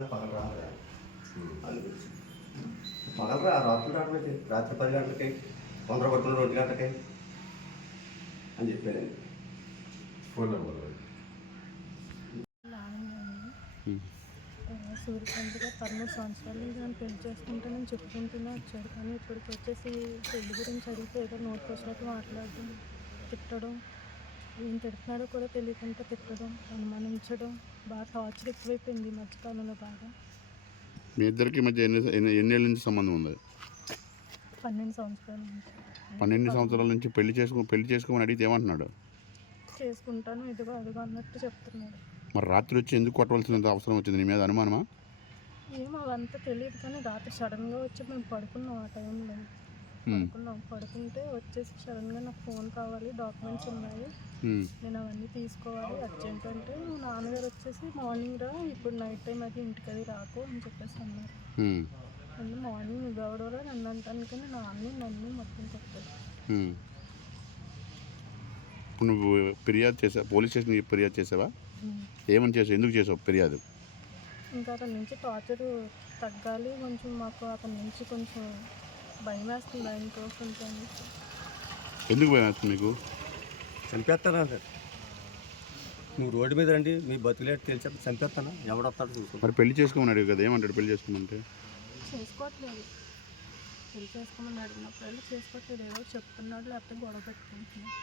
పగలు రారా అనిపించింది పగలు రా రాత్రి రావడం రాత్రి పది గంటలకి తొందర పడుకున్న రెండు గంటలకి అని చెప్పాను ఫోన్ నెంబర్ సూర్యకాంత్ గారు పదమూడు సంవత్సరాల నన్ను పెళ్ళి చేసుకుంటానని చెప్పుకుంటూనే వచ్చాడు. కానీ ఇప్పటికి వచ్చేసి పెళ్ళి గురించి అడిగితే ఏదో నోట్ వచ్చినట్టు మాట్లాడడం తిట్టడం ఏం తిడుతున్నాడో కూడా తెలియకుండా తిట్టడం అనుమానించడం బాగా టార్చర్ ఎక్కువైపోయింది మధ్యకాలంలో బాగా. మీ ఇద్దరికి మధ్య ఎన్ని ఎన్ని ఎన్నేళ్ళ నుంచి సంబంధం ఉంది? పన్నెండు సంవత్సరాల నుంచి. పన్నెండు సంవత్సరాల నుంచి పెళ్ళి చేసుకో పెళ్ళి చేసుకోమని అడిగితే ఏమంటున్నాడు? చేసుకుంటాను ఇదిగో అదిగో అన్నట్టు చెప్తున్నాడు. మరి రాత్రి వచ్చి ఎందుకు కొట్టవలసినంత అవసరం వచ్చింది నీ మీద అనుమానమా? ఏమో అవంతా తెలియదు కానీ రాత్రి సడన్గా వచ్చి మేము పడుకున్నాం ఆ టైంలో పడుకున్నాం. పడుకుంటే వచ్చేసి సడన్గా నాకు ఫోన్ కావాలి డాక్యుమెంట్స్ ఉన్నాయి. నేను అవన్నీ తీసుకోవాలి అర్జెంట్ అంటే నాన్నగారు వచ్చేసి మార్నింగ్ రా ఇప్పుడు నైట్ టైం అది ఇంటికి అది రాకు అని చెప్పేసి అన్నారు. అంటే మార్నింగ్ నువ్వు ఎవడోరా నన్ను అంటాను కానీ నాన్ని నన్ను మొత్తం చెప్పారు నువ్వు ఫిర్యాదు చేసా పోలీస్ స్టేషన్కి ఫిర్యాదు చేసావా? ఏమని చేసావు? ఎందుకు చేసావు ఫిర్యాదు? ఇంకా అతని నుంచి టార్చర్ తగ్గాలి కొంచెం మాకు అతని నుంచి కొంచెం భయం వేస్తుంది ఆయన కోసం అని ఎందుకు భయం వేస్తుంది మీకు? చంపేస్తానా సార్? నువ్వు రోడ్డు మీద రండి మీ బతుకులేట్ తెలిసి చంపేస్తానా? ఎవడొస్తాడు చూసుకో. మరి పెళ్ళి చేసుకోమని అడిగి కదా ఏమంటాడు పెళ్ళి చేసుకోమంటే చేసుకోవట్లేదు. పెళ్ళి చేసుకోమని అడిగినప్పుడు చేసుకోవట్లేదు ఏదో చెప్తున్నాడు లేకపోతే గొడవ పెట్టుకుంటున్నాడు.